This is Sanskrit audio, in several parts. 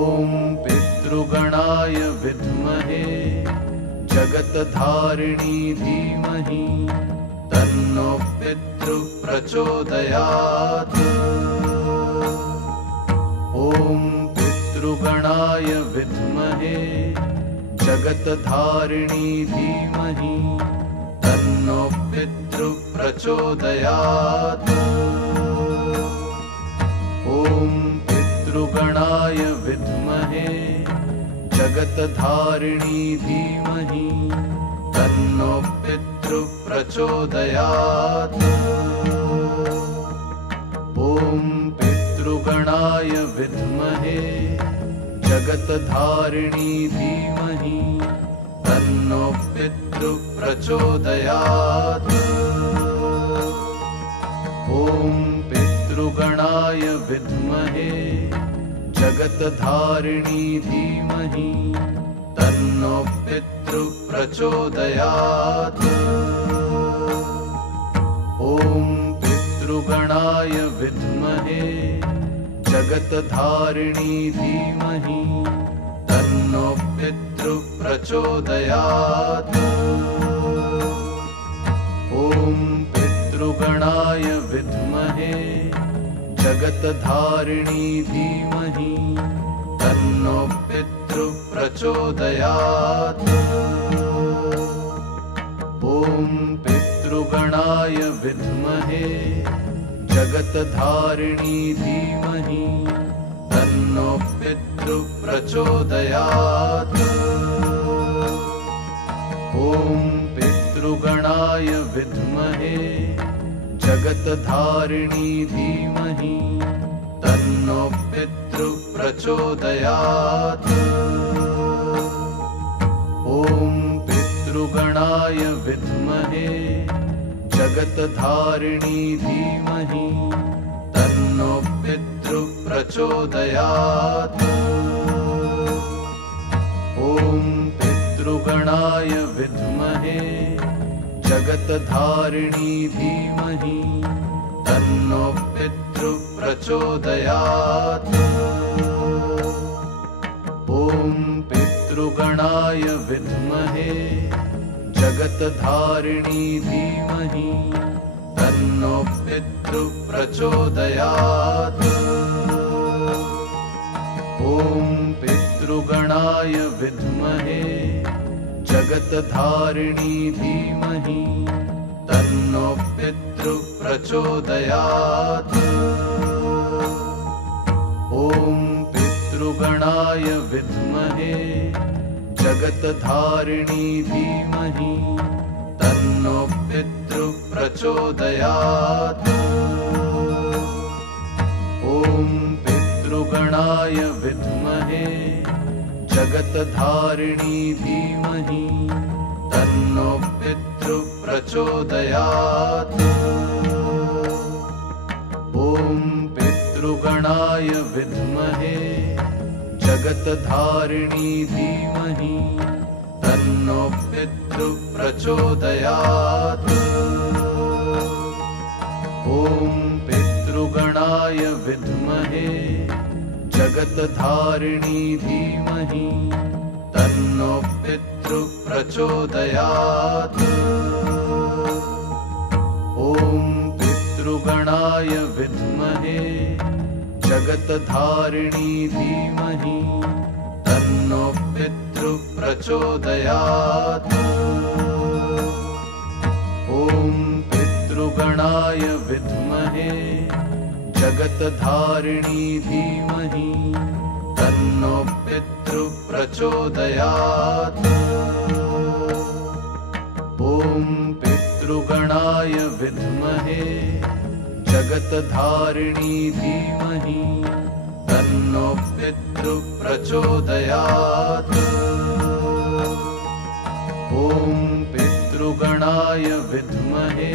ॐ पितृगणाय विद्महे जगत्धारिणी धीमहि तन्नो पितृः प्रचोदयात्। ॐ पितृगणाय विद्महे जगत्धारिणी धीमहि तन्नो पितृः प्रचोदयात्। ॐ पितृगणाय विद्महे जगत्धारिणी धीमहि तन्नो पितृः प्रचोदयात्। ॐ पितृगणाय विद्महे जगत्धारिणी धीमहि तन्नो पितृः प्रचोदयात्। ॐ पितृगणाय विद्महे जगत्धारिणी धीमहि तन्नो पितृः प्रचोदयात्। ॐ पितृगणाय विद्महे जगत्धारिणी धीमहि तन्नो पितृः प्रचोदयात्। ॐ पितृगणाय विद्महे जगत्धारिणी धीमहि तन्नो पितृः प्रचोदयात्। ॐ पितृगणाय विद्महे जगत्धारिणी धीमहि तन्नो पितृः प्रचोदयात्। ॐ पितृगणाय विद्महे जगत्धारिणी धीमहि तन्नो पितृः प्रचोदयात्। ॐ पितृगणाय विद्महे जगत्धारिणी धीमहि तन्नो पितृः प्रचोदयात्। ॐ पितृगणाय विद्महे जगत्धारिणी धीमहि तन्नो पितृः प्रचोदयात्। ॐ पितृगणाय विद्महे जगत्धारिणी धीमहि तन्नो पितृः प्रचोदयात्। ॐ पितृगणाय विद्महे जगत्धारिणी धीमहि तन्नो पितृः प्रचोदयात्। ॐ पितृगणाय विद्महे जगत्धारिणी धीमहि तन्नो पितृः प्रचोदयात्। ॐ पितृगणाय विद्महे जगत्धारिणी धीमहि तन्नो पितृः प्रचोदयात्। ॐ पितृगणाय विद्महे जगत्धारिणी धीमहि तन्नो पितृः प्रचोदयात्। ॐ पितृगणाय विद्महे जगत्धारिणी धीमहि तन्नो पितृः प्रचोदयात्। ॐ पितृगणाय विद्महे जगत्धारिणी धीमहि तन्नो पितृः प्रचोदयात्। ॐ पितृगणाय विद्महे जगत्धारिणी धीमहि तन्नो पितृः प्रचोदयात्। ॐ पितृगणाय विद्महे जगत्धारिणी धीमहि तन्नो पितृः प्रचोदयात्। ॐ पितृगणाय विद्महे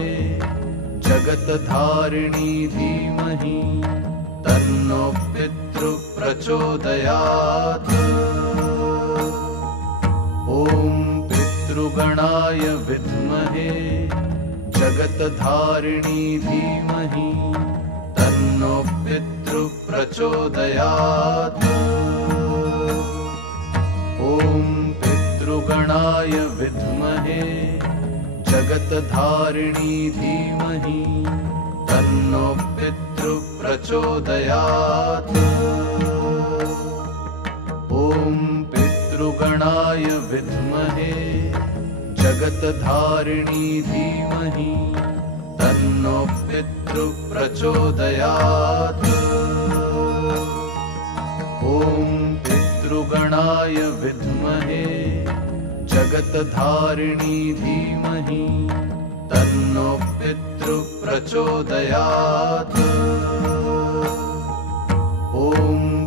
जगत्धारिणी धीमहि तन्नो पितृः प्रचोदयात्। ॐ पितृगणाय विद्महे जगत्धारिणी धीमहि तन्नो पितृः प्रचोदयात्। जगत्धारिणी धीमहि तन्नो पितृ प्रचोदयात्। ॐ पितृगणाय विद्महे जगत्धारिणी धीमहि तन्नो पितृ प्रचोदयात्। ॐ पितृगणाय विद्महे जगत्धारिणी धीमहि तन्नो पितृ प्रचोदयात्। ॐ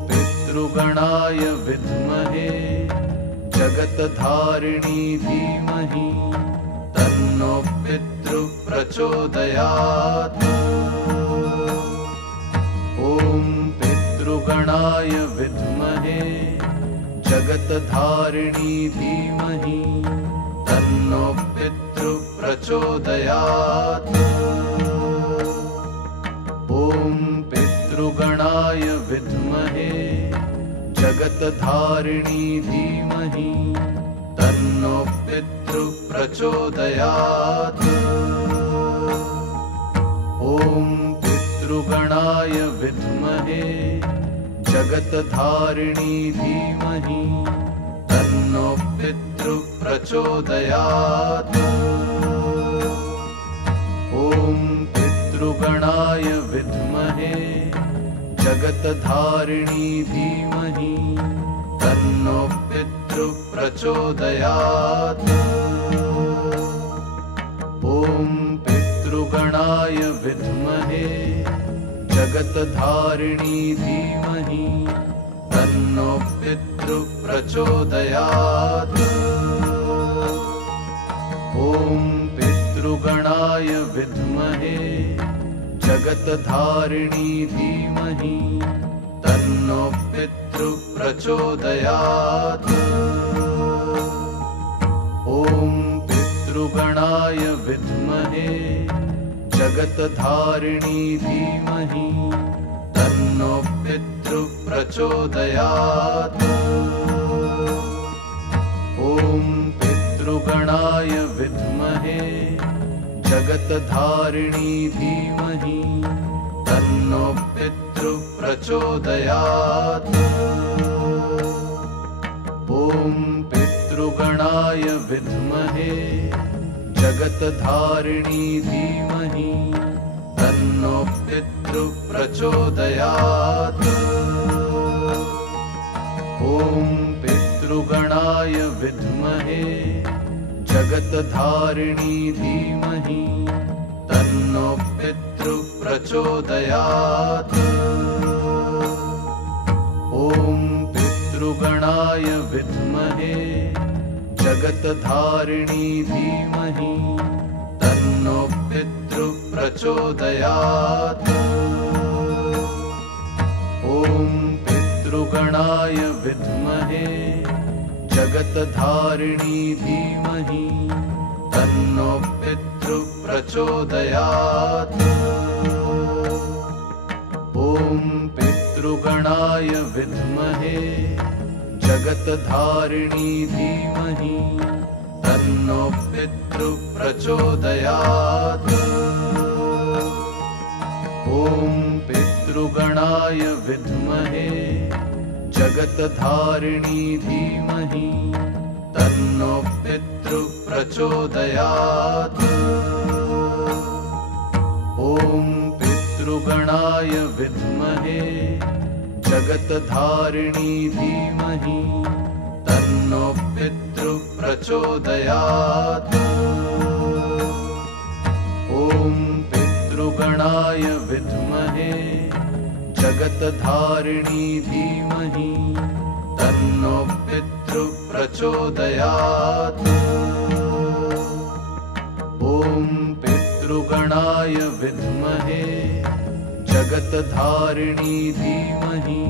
पितृगणाय विद्महे जगत्धारिणी धीमहि तन्नो पितृ प्रचोदयात्। ॐ पितृगणाय विद्महे जगत्धारिणी धीमहि तन्नो पितृ प्रचोदयात्। ॐ पितृगणाय विद्महे जगत्धारिणी धीमहि तन्नो पितृ प्रचोदयात्। ॐ पितृगणाय विद्महे जगत्धारिणी धीमहि तन्नो पितृ प्रचोदयात्। ॐ पितृगणाय विद्महे जगत्धारिणी धीमहि तन्नो पितृ प्रचोदयात्। ॐ पितृगणाय विद्महे जगत्धारिणी धीमहि तन्नो पितृ प्रचोदयात्। ॐ पितृगणाय विद्महे जगत्धारिणी धीमहि तन्नो पितृ प्रचोदयात्। ॐ पितृगणाय विद्महे जगत्धारिणी धीमहि तन्नो पितृ प्रचोदयात्। ॐ पितृगणाय विद्महे जगत्धारिणी धीमहि तन्नो पितृ प्रचोदयात्। ॐ पितृगणाय विद्महे जगत्धारिणी धीमहि तन्नो पितृ प्रचोदयात्। ॐ पितृगणाय विद्महे जगत्धारिणी धीमहि तन्नो पितृ प्रचोदयात्। ॐ पितृगणाय विद्महे जगत्धारिणी धीमहि तन्नो पितृ प्रचोदयात्। ॐ पितृगणाय विद्महे जगत्धारिणी धीमहि तन्नो पितृ प्रचोदयात्। ॐ पितृगणाय विद्महे जगत्धारिणी धीमहि तन्नो पितृ प्रचोदयात्। ॐ पितृगणाय विद्महे जगत्धारिणी धीमहि तन्नो पितृ प्रचोदयात्। ॐ पितृगणाय विद्महे जगत्धारिणी धीमहि तन्नो पितृ प्रचोदयात्। ॐ पितृगणाय विद्महे जगत्धारिणी धीमहि तन्नो पितृ प्रचोदयात्। ॐ पितृगणाय विद्महे जगत्धारिणी धीमहि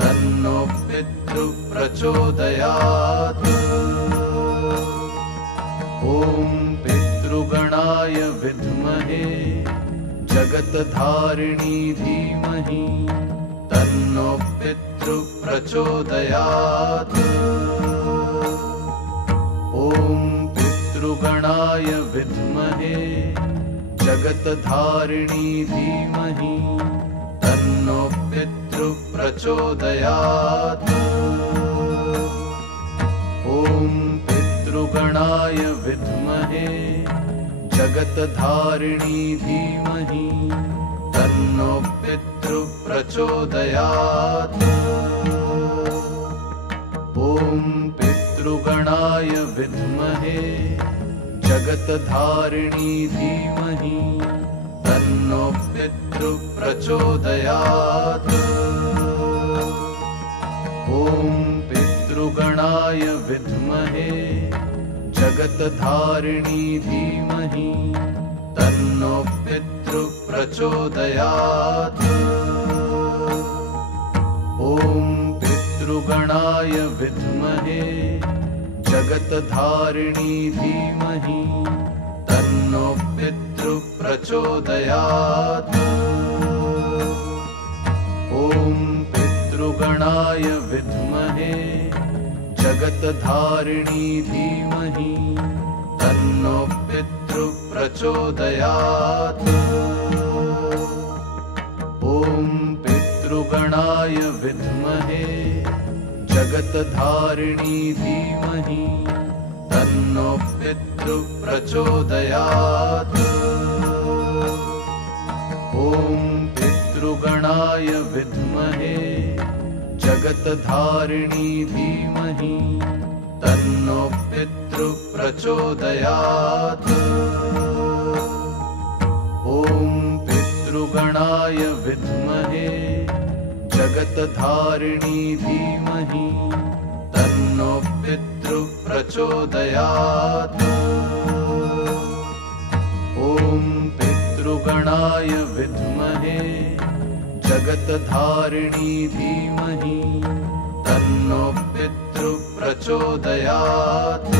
तन्नो पितृ प्रचोदयात्। ॐ पितृगणाय विद्महे जगत्धारिणी धीमहि तन्नो पितृ प्रचोदयात्। ॐ पितृगणाय विद्महे जगत्धारिणी धीमहि तन्नो पितृ प्रचोदयात्। ॐ पितृगणाय विद्महे जगत्धारिणी धीमहि तन्नो पितृ प्रचोदयात्। ॐ पितृगणाय विद्महे जगत्धारिणी धीमहि तन्नो पितृ प्रचोदयात्। ॐ पितृगणाय विद्महे जगत्धारिणी धीमहि तन्नो पितृ प्रचोदयात्। ॐ पितृगणाय विद्महे जगत्धारिणी धीमहि तन्नो पितृ प्रचोदयात्। ॐ पितृगणाय विद्महे जगत्धारिणी धीमहि तन्नो पितृ प्रचोदयात्। ॐ पितृगणाय विद्महे जगत्धारिणी धीमहि तन्नो पितृ प्रचोदयात्। ॐ पितृगणाय विद्महे जगत्धारिणी धीमहि तन्नो पितृ प्रचोदयात्। ॐ पितृगणाय विद्महे जगत्धारिणी धीमहि तन्नो पितृ प्रचोदयात्। ॐ पितृगणाय विद्महे जगत्धारिणी धीमहि तन्नो पितृ प्रचोदयात्।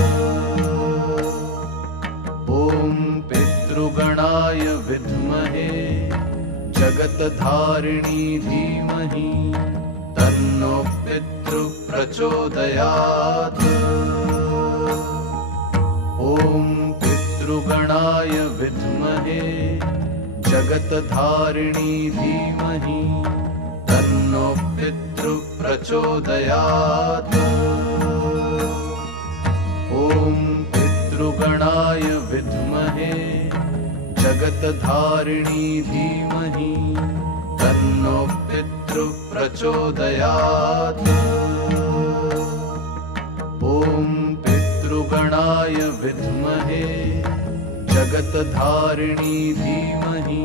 ॐ पितृगणाय विद्महे जगत्धारिणी धीमहि तन्नो पितृ प्रचोदयात्। ॐ पितृगणाय विद्महे जगत्धारिणी धीमहि तन्नो पितृ प्रचोदयात्। ॐ पितृगणाय विद्महे जगत्धारिणी धीमहि तन्नो पितृ प्रचोदयात्। ॐ पितृगणाय विद्महे जगत्धारिणी धीमहि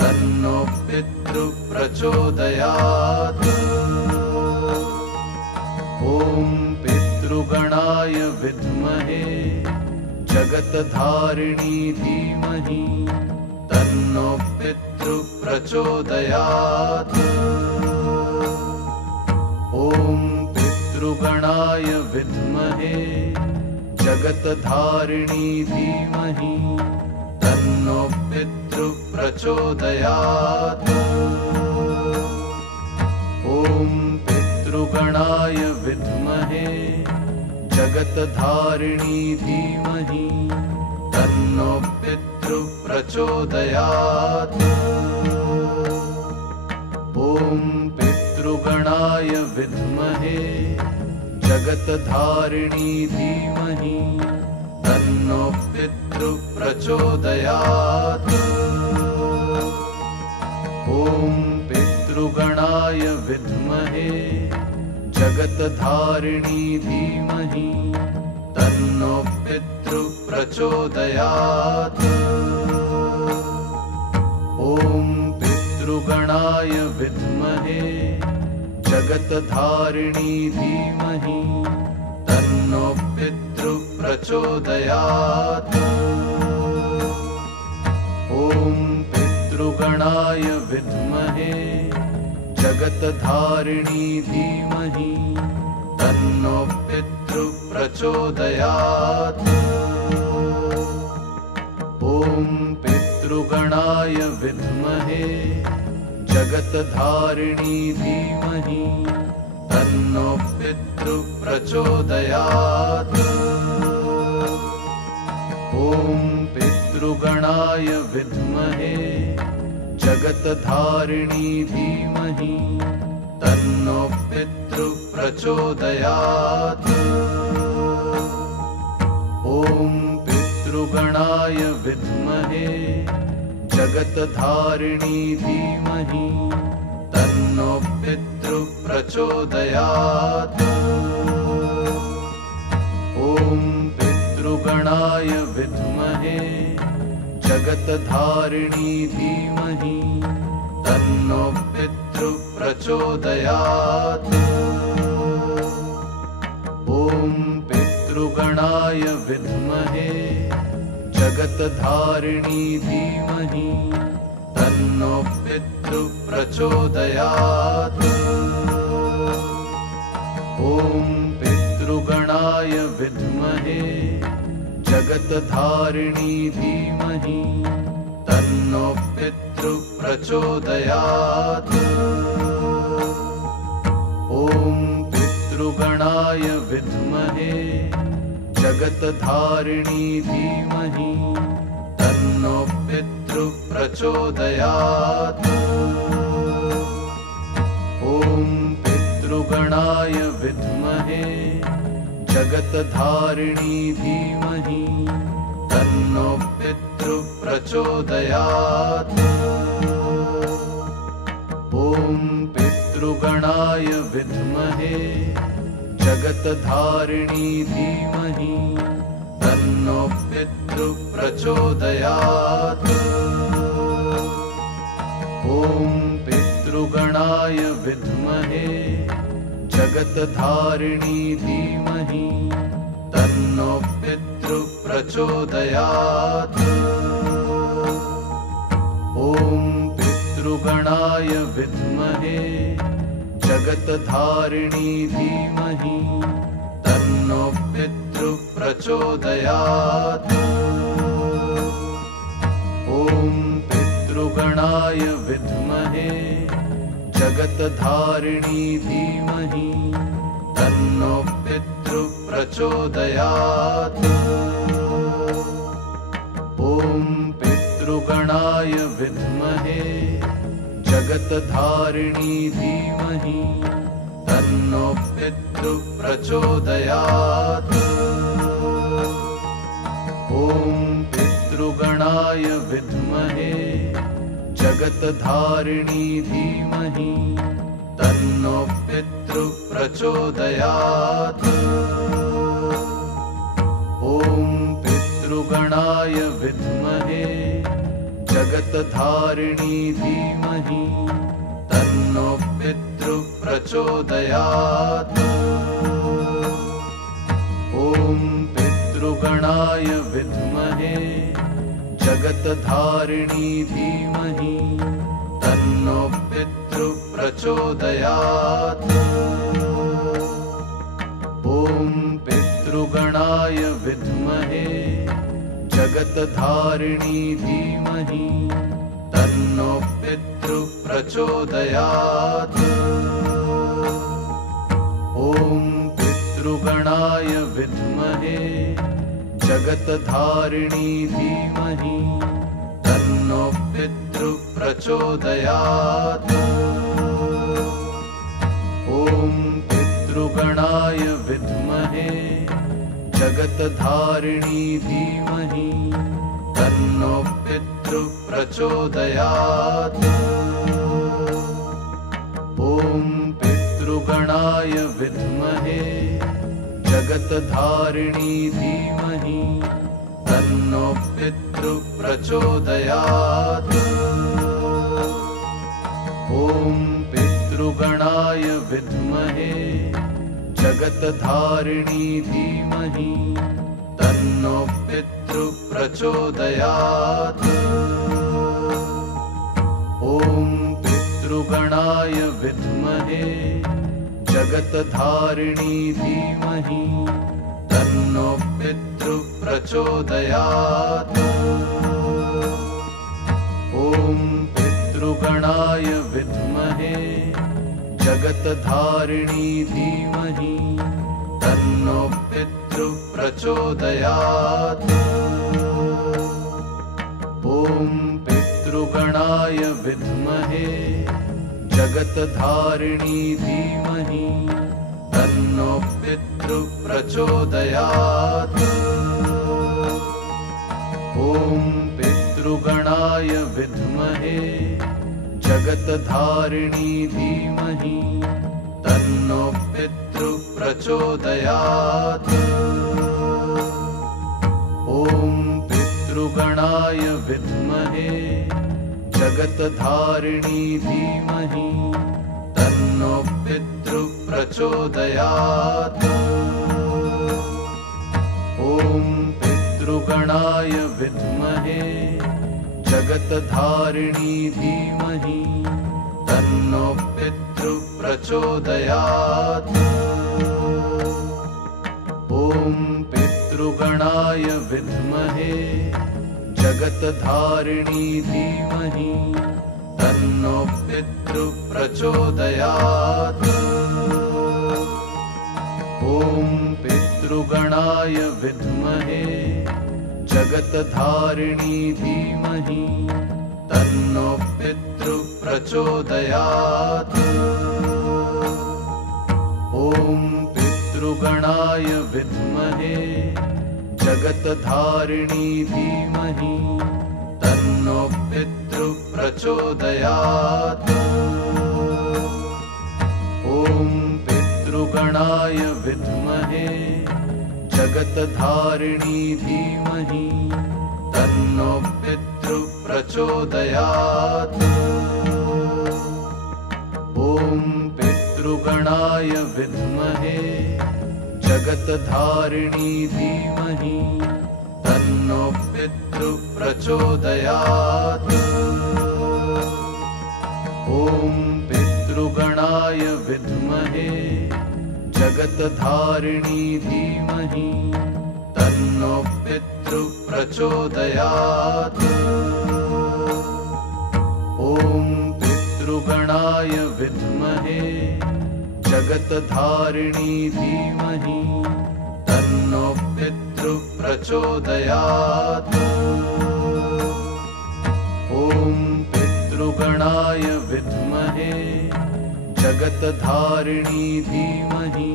तन्नो पितृ प्रचोदयात्। ॐ पितृगणाय विद्महे जगत्धारिणी धीमहि तन्नो पितृ प्रचोदयात्। ॐ पितृगणाय विद्महे जगत्धारिणी धीमहि तन्नो पितृ प्रचोदयात्। ॐ पितृगणाय विद्महे जगत्धारिणी धीमहि तन्नो पितृ प्रचोदयात्। ॐ पितृगणाय विद्महे जगत्धारिणी धीमहि तन्नो पितृ प्रचोदयात्। ॐ पितृगणाय विद्महे जगत्धारिणी धीमहि तन्नो पितृ प्रचोदयात्। ॐ पितृगणाय विद्महे जगत्धारिणी धीमहि तन्नो पितृ प्रचोदयात्। ॐ पितृगणाय विद्महे जगत्धारिणी धीमहि तन्नो पितृ प्रचोदयात्। ॐ पितृगणाय विद्महे जगत्धारिणी धीमहि तन्नो पितृ प्रचोदयात्। ॐ पितृगणाय विद्महे जगत्धारिणी धीमहि तन्नो पितृ प्रचोदयात्। ॐ पितृगणाय विद्महे जगत्धारिणी धीमहि तन्नो पितृ प्रचोदयात्। ॐ पितृगणाय विद्महे जगत्धारिणी धीमहि तन्नो पितृ प्रचोदयात्। ॐ पितृगणाय विद्महे जगत्धारिणी धीमहि तन्नो पितृ प्रचोदयात्। ॐ पितृगणाय विद्महे जगत्धारिणी धीमहि तन्नो पितृ प्रचोदयात्। ॐ पितृगणाय विद्महे जगत्धारिणी धीमहि तन्नो पितृ प्रचोदयात्। ॐ पितृगणाय विद्महे जगत्धारिणी धीमहि तन्नो पितृ प्रचोदयात्। ॐ पितृगणाय विद्महे जगत्धारिणी धीमहि तन्नो पितृ प्रचोदयात्। ॐ पितृगणाय विद्महे जगत्धारिणी धीमहि तन्नो पितृ प्रचोदयात्। ॐ पितृगणाय विद्महे जगत्धारिणी धीमहि तन्नो पितृ प्रचोदयात्। ॐ पितृगणाय विद्महे जगत्धारिणी धीमहि तन्नो पितृ प्रचोदयात्। ॐ पितृगणाय विद्महे जगत्धारिणी धीमहि तन्नो पितृ प्रचोदयात्। ॐ पितृगणाय विद्महे जगत्धारिणी धीमहि तन्नो पितृ प्रचोदयात्। ॐ पितृगणाय विद्महे जगत्धारिणी धीमहि तन्नो पितृ प्रचोदयात्। ॐ पितृगणाय विद्महे जगत्धारिणी धीमहि तन्नो पितृ प्रचोदयात्। ॐ पितृगणाय विद्महे जगत्धारिणी धीमहि तन्नो पितृ प्रचोदयात्। ॐ पितृगणाय विद्महे जगत्धारिणी धीमहि तन्नो पितृ प्रचोदयात्। ॐ पितृगणाय विद्महे जगत्धारिणी धीमहि तन्नो पितृ प्रचोदयात्। ॐ पितृगणाय विद्महे जगत्धारिणी धीमहि तन्नो पितृ प्रचोदयात्। ॐ पितृगणाय विद्महे जगत्धारिणी धीमहि तन्नो पितृ प्रचोदयात्। ॐ पितृगणाय विद्महे जगत्धारिणी धीमहि तन्नो पितृ प्रचोदयात्। ॐ पितृगणाय विद्महे जगत्धारिणी धीमहि तन्नो पितृ प्रचोदयात्। ॐ पितृगणाय विद्महे जगत्धारिणी धीमहि तन्नो पितृ प्रचोदयात्। ॐ पितृगणाय विद्महे जगत्धारिणी धीमहि तन्नो पितृ प्रचोदयात्। ॐ पितृगणाय विद्महे जगत्धारिणी धीमहि तन्नो पितृ प्रचोदयात्। ॐ पितृगणाय विद्महे जगत्धारिणी धीमहि तन्नो पितृ प्रचोदयात्। ॐ पितृगणाय विद्महे जगत्धारिणी धीमहि तन्नो पितृ प्रचोदयात्। ॐ पितृगणाय विद्महे जगत्धारिणी धीमहि तन्नो पितृ प्रचोदयात्। ॐ पितृगणाय विद्महे जगत्धारिणी धीमहि तन्नो पितृ प्रचोदयात्। ॐ पितृगणाय विद्महे जगत्धारिणी धीमहि तन्नो पितृ प्रचोदयात्। ॐ पितृगणाय विद्महे जगत्धारिणी धीमहि तन्नो पितृ प्रचोदयात्। ॐ पितृगणाय विद्महे जगत्धारिणी धीमहि तन्नो पितृ प्रचोदयात्। ॐ पितृगणाय विद्महे जगत्धारिणी धीमहि तन्नो पितृ प्रचोदयात्। ॐ पितृगणाय विद्महे जगत्धारिणी धीमहि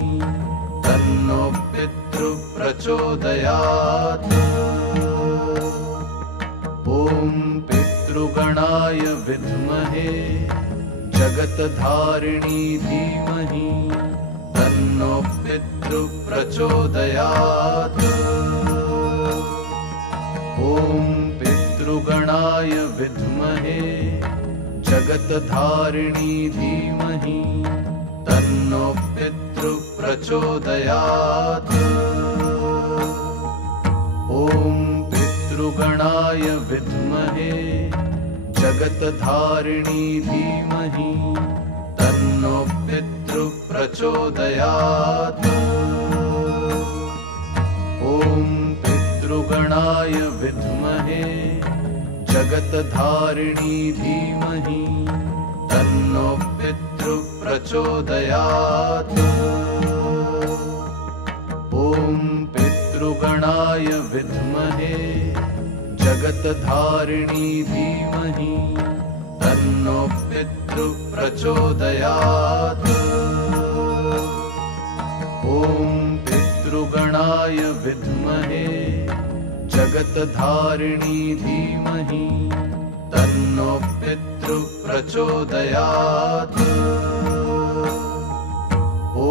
तन्नो पितृ प्रचोदयात्। ॐ पितृगणाय विद्महे जगत्धारिणी धीमहि तन्नो पितृ प्रचोदयात्। ॐ पितृगणाय विद्महे जगत्धारिणी धीमहि तन्नो पितृ प्रचोदयात्। ॐ पितृगणाय विद्महे जगत्धारिणी धीमहि तन्नो पितृ प्रचोदयात्। ॐ पितृगणाय विद्महे जगत्धारिणी धीमहि तन्नो पितृ प्रचोदयात्। ॐ पितृगणाय विद्महे जगत्धारिणी धीमहि तन्नो पितृ प्रचोदयात्। ॐ पितृगणाय विद्महे जगत्धारिणी धीमहि तन्नो पितृ प्रचोदयात्। ॐ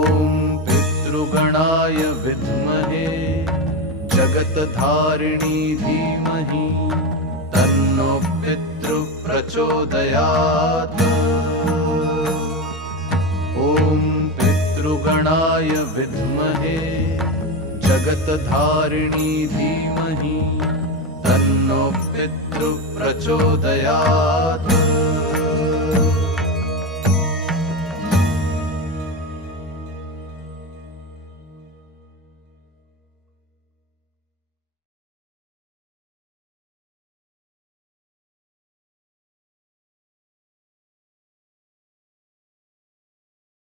पितृगणाय विद्महे जगत्धारिणी धीमहि तन्नो पितृ प्रचोदयात्। ॐ पितृगणाय विद्महे जगत्धारिणी धीमहि तन्नो पितृ प्रचोदयात्।